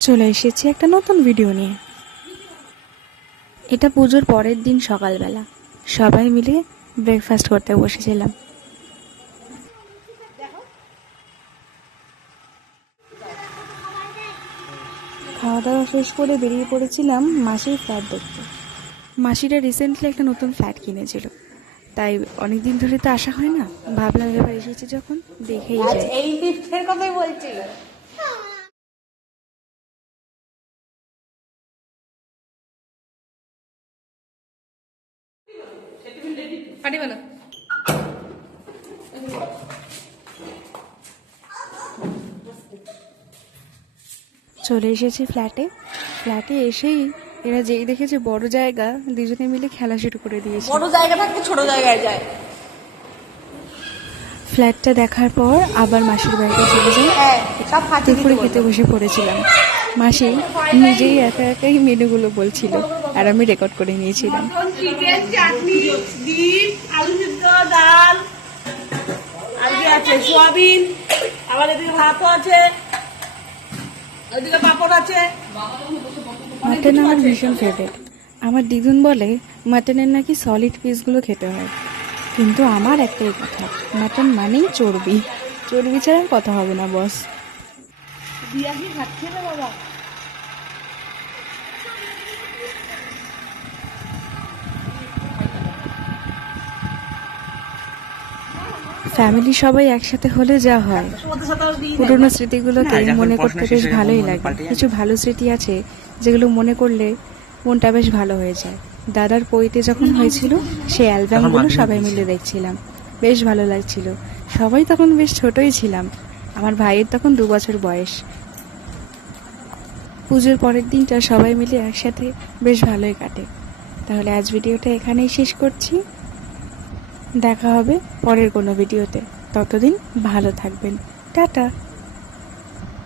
চলে এসেছি একটা নতুন ভিডিও নিয়ে। এটা পুজোর পরের দিন সকালবেলা সবাই মিলে ব্রেকফাস্ট করতে বসেছিলাম। খাওয়া দাওয়া শেষ করে বেরিয়ে পড়েছিলাম মাসির ফ্ল্যাট দেখতে। মাসিরা রিসেন্টলি একটা নতুন ফ্ল্যাট কিনেছিল, তাই অনেকদিন ধরে তো আসা হয় না, ভাবলাম এবার এসেছি যখন দেখেই যাই। এই লিফটের কথাই বলছি। চলে এসেছি ফ্ল্যাটে এসেই এরা যেই দেখেছে বড় জায়গা, দুজনে মিলে খেলা শুরু করে দিয়েছে। বড় জায়গা থাকতে ছোট জায়গায় যায়। ফ্ল্যাটটা দেখার পর আবার মাসির বাড়িতে চলে যাই। হ্যাঁ, সব ফাঁকি দিতে দুপুরে বললো। খেতে বসে পড়েছিলাম। মাসি নিজেই একা একাই মেনুগুলো বলছিল আর আমি রেকর্ড করে নিয়েছিলাম। চিকেন, চাটনি, ডিম, আলু সিদ্ধ, ডাল, আজকে আছে সোয়াবিন, আবার এদিকে ভাতও আছে, ওইদিকে পাপড় আছে। মাটন আমার ভীষণ ফেভারিট। আমার দিদুন বলে মাটনের নাকি সলিড পিসগুলো খেতে হয়, কিন্তু আমার একটাই কথা, মাটন মানেই চর্বি, চর্বি ছাড়া কথা হবে না বস। দিয়া কি খাচ্ছে না বাবা? ফ্যামিলি সবাই একসাথে হলে যা হয়, পুরোনো স্মৃতিগুলোকে মনে করতে বেশ ভালোই লাগে। কিছু ভালো স্মৃতি আছে যেগুলো মনে করলে মনটা বেশ ভালো হয়ে যায়। দাদার পৈতে যখন হয়েছিল সেই অ্যালবামগুলো সবাই মিলে দেখছিলাম, বেশ ভালো লাগছিল। সবাই তখন বেশ ছোটই ছিলাম, আমার ভাইয়ের তখন 2 বছর বয়স। পুজোর পরের দিনটা সবাই মিলে একসাথে বেশ ভালোই কাটে। তাহলে আজ ভিডিওটা এখানেই শেষ করছি, দেখা হবে পরের কোনো ভিডিওতে। ততদিন ভালো থাকবেন, টাটা।